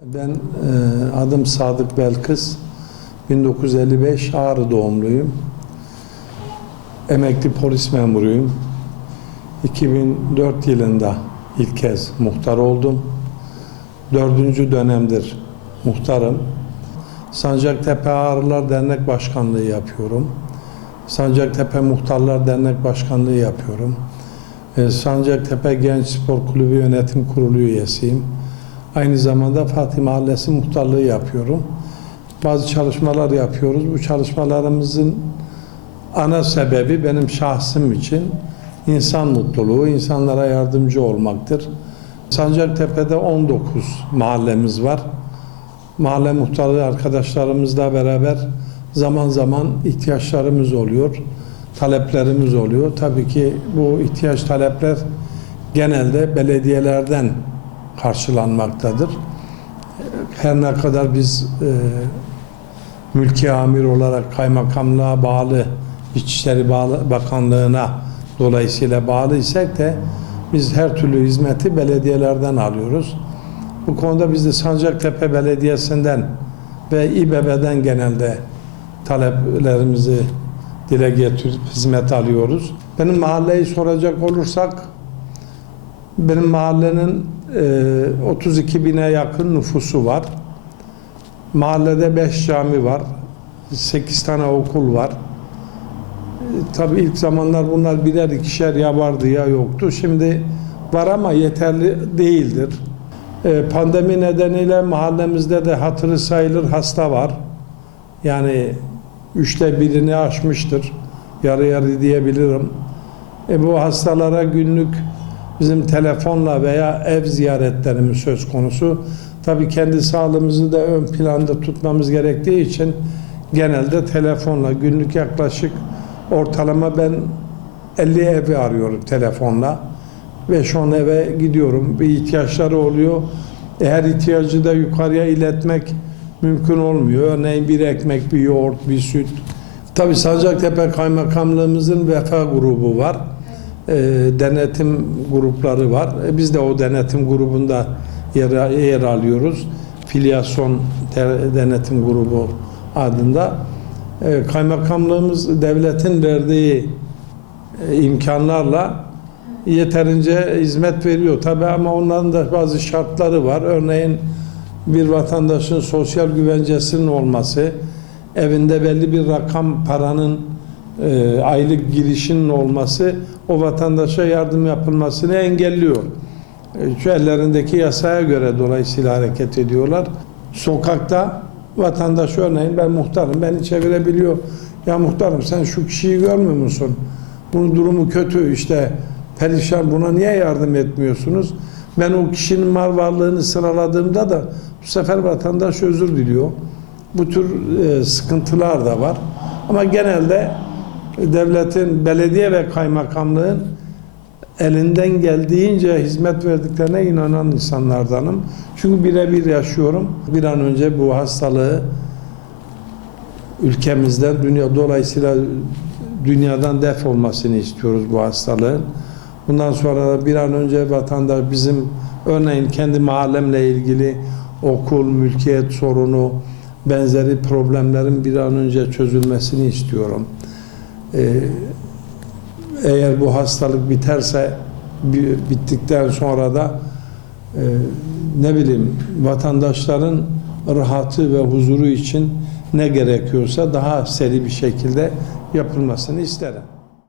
Ben e, adım Sadık Belkıs. 1955 Ağrı doğumluyum. Emekli polis memuruyum. 2004 yılında ilk kez muhtar oldum. Dördüncü dönemdir muhtarım. Sancaktepe Ağrılar Dernek Başkanlığı yapıyorum. Sancaktepe Muhtarlar Dernek Başkanlığı yapıyorum. E, Sancaktepe Genç Spor Kulübü Yönetim Kurulu üyesiyim. Aynı zamanda Fatih Mahallesi muhtarlığı yapıyorum. Bazı çalışmalar yapıyoruz. Bu çalışmalarımızın ana sebebi benim şahsım için insan mutluluğu, insanlara yardımcı olmaktır. Sancaktepe'de 19 mahallemiz var. Mahalle muhtarlığı arkadaşlarımızla beraber zaman zaman ihtiyaçlarımız oluyor, taleplerimiz oluyor. Tabii ki bu ihtiyaç talepler genelde belediyelerden karşılanmaktadır. Her ne kadar biz e, mülki amir olarak kaymakamlığa bağlı, İçişleri bağlı, Bakanlığı'na dolayısıyla bağlı isek de biz her türlü hizmeti belediyelerden alıyoruz. Bu konuda biz de Sancaktepe Belediyesi'nden ve İBB'den genelde taleplerimizi dile getirip hizmet alıyoruz. Benim mahalleyi soracak olursak benim mahallenin e, 32 bine yakın nüfusu var. Mahallede 5 cami var. 8 tane okul var. E, tabii ilk zamanlar bunlar birer ikişer ya vardı ya yoktu. Şimdi var ama yeterli değildir. E, pandemi nedeniyle mahallemizde de hatırı sayılır hasta var. Yani üçte birini aşmıştır. Yarı yarı diyebilirim. E, bu hastalara günlük bizim telefonla veya ev ziyaretlerimiz söz konusu. Tabii kendi sağlığımızı da ön planda tutmamız gerektiği için genelde telefonla günlük yaklaşık ortalama ben 50 evi arıyorum telefonla. 5-10 eve gidiyorum. Bir ihtiyaçları oluyor. E, Her ihtiyacı da yukarıya iletmek mümkün olmuyor. Örneğin bir ekmek, bir yoğurt, bir süt. Tabii Sancaktepe Kaymakamlığımızın vefa grubu var. E, denetim grupları var. E, biz de o denetim grubunda yer, yer alıyoruz. Filyasyon de- denetim grubu adında. E, kaymakamlığımız devletin verdiği e, imkanlarla yeterince hizmet veriyor tabi ama onların da bazı şartları var. Örneğin bir vatandaşın sosyal güvencesinin olması, evinde belli bir rakam paranın e, aylık girişinin olması o vatandaşa yardım yapılmasını engelliyor. E, Şu ellerindeki yasaya göre dolayısıyla hareket ediyorlar. Sokakta vatandaş örneğin ben muhtarım beni çevirebiliyor. Ya muhtarım sen şu kişiyi görmüyor musun? Bunun durumu kötü işte perişan buna niye yardım etmiyorsunuz? Ben o kişinin mal varlığını sıraladığımda da bu sefer vatandaş özür diliyor. Bu tür e, sıkıntılar da var. Ama genelde devletin, belediye ve kaymakamlığın elinden geldiğince hizmet verdiklerine inanan insanlardanım. Çünkü birebir yaşıyorum. Bir an önce bu hastalığı ülkemizden, dünya dolayısıyla dünyadan def olmasını istiyoruz bu hastalığın. Bundan sonra da bir an önce vatandaş bizim örneğin kendi mahallemle ilgili okul, mülkiyet sorunu, benzeri problemlerin bir an önce çözülmesini istiyorum. Ee, eğer bu hastalık biterse bi- bittikten sonra da e, ne bileyim vatandaşların rahatı ve huzuru için ne gerekiyorsa daha seri bir şekilde yapılmasını isterim.